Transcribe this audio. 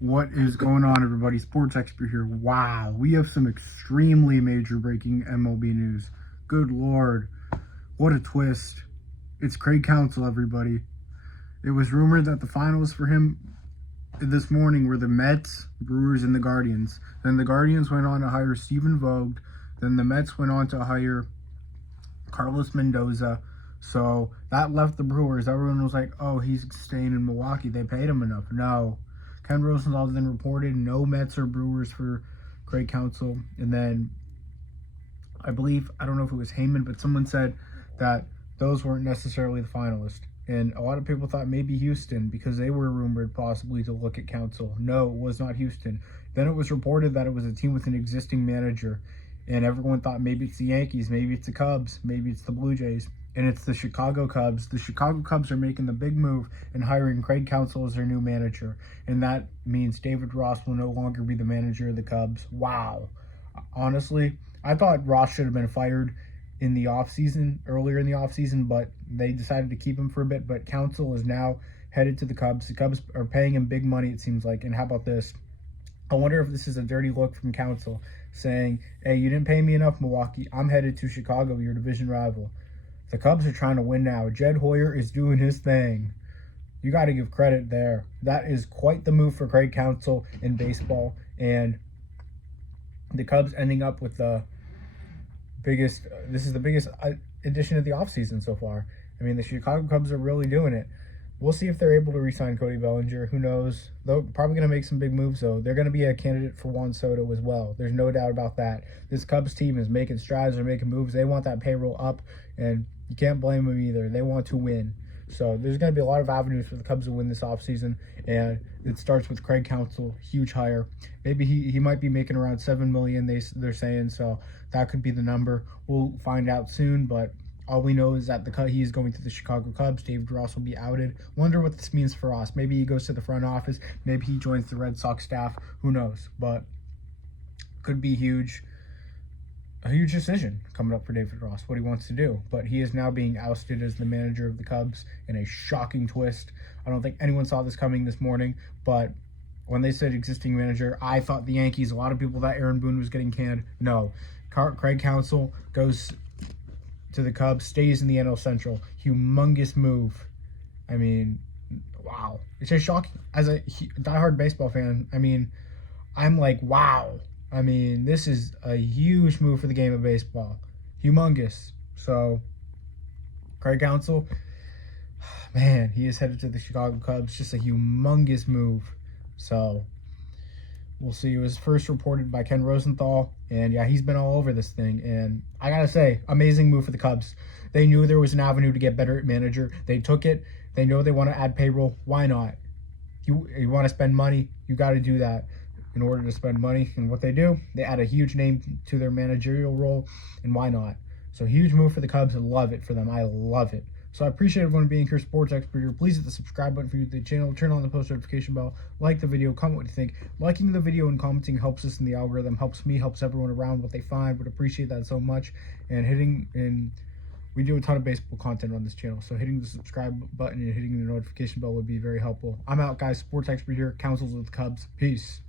What is going on, everybody? Sports Expert here. Wow, we have some extremely major breaking MLB news. Good Lord, what a twist. It's Craig Counsell, everybody. It was rumored that the finals for him this morning were the Mets, Brewers, and the Guardians. Then the Guardians went on to hire Stephen Vogt. Then the Mets went on to hire Carlos Mendoza. So that left the Brewers. Everyone was like, oh, he's staying in Milwaukee. They paid him enough. No. Ken Rosenthal then reported no Mets or Brewers for Craig Counsell. And then I believe, I don't know if it was Heyman, but someone said that those weren't necessarily the finalists. And a lot of people thought maybe Houston because they were rumored possibly to look at Counsell. No, it was not Houston. Then it was reported that it was a team with an existing manager. And everyone thought maybe it's the Yankees, maybe it's the Cubs, maybe it's the Blue Jays. And it's the Chicago Cubs. The Chicago Cubs are making the big move and hiring Craig Counsell as their new manager. And that means David Ross will no longer be the manager of the Cubs. Wow. Honestly, I thought Ross should have been fired in the offseason, earlier in the offseason, but they decided to keep him for a bit. But Counsell is now headed to the Cubs. The Cubs are paying him big money, it seems like. And how about this? I wonder if this is a dirty look from Counsell saying, hey, you didn't pay me enough, Milwaukee. I'm headed to Chicago, your division rival. The Cubs are trying to win now. Jed Hoyer is doing his thing. You got to give credit there. That is quite the move for Craig Counsell in baseball. And the Cubs ending up with the biggest, this is the biggest addition of the offseason so far. I mean, the Chicago Cubs are really doing it. We'll see if they're able to re-sign Cody Bellinger. Who knows? They're probably going to make some big moves, though. They're going to be a candidate for Juan Soto as well. There's no doubt about that. This Cubs team is making strides. They're making moves. They want that payroll up, and you can't blame them either. They want to win. So there's going to be a lot of avenues for the Cubs to win this offseason, and it starts with Craig Counsell, huge hire. Maybe he might be making around $7 million, they're saying, so that could be the number. We'll find out soon, but all we know is that he is going to the Chicago Cubs. David Ross will be outed. Wonder what this means for Ross. Maybe he goes to the front office. Maybe he joins the Red Sox staff. Who knows? But could be huge. A huge decision coming up for David Ross, what he wants to do. But he is now being ousted as the manager of the Cubs in a shocking twist. I don't think anyone saw this coming this morning, but when they said existing manager, I thought the Yankees. A lot of people thought Aaron Boone was getting canned. No. Craig Counsell goes to the Cubs, stays in the NL Central. Humongous move. I mean, wow. It's just shocking. As a diehard baseball fan, I mean, I'm like, wow. I mean, this is a huge move for the game of baseball. Humongous. So, Craig Counsell, man, he is headed to the Chicago Cubs. Just a humongous move. So, we'll see. It was first reported by Ken Rosenthal. And, yeah, he's been all over this thing. And I got to say, amazing move for the Cubs. They knew there was an avenue to get better at manager. They took it. They know they want to add payroll. Why not? You want to spend money, you got to do that. In order to spend money, and what they do, they add a huge name to their managerial role, and why not? So huge move for the Cubs. I love it for them. I love it. So I appreciate everyone being here, Sports Expert here. Please hit the subscribe button for the channel. Turn on the post notification bell. Like the video. Comment what you think. Liking the video and commenting helps us in the algorithm. Helps me. Helps everyone around what they find. Would appreciate that so much. And we do a ton of baseball content on this channel. So hitting the subscribe button and hitting the notification bell would be very helpful. I'm out, guys. Sports Expert here. Counsell's with the Cubs. Peace.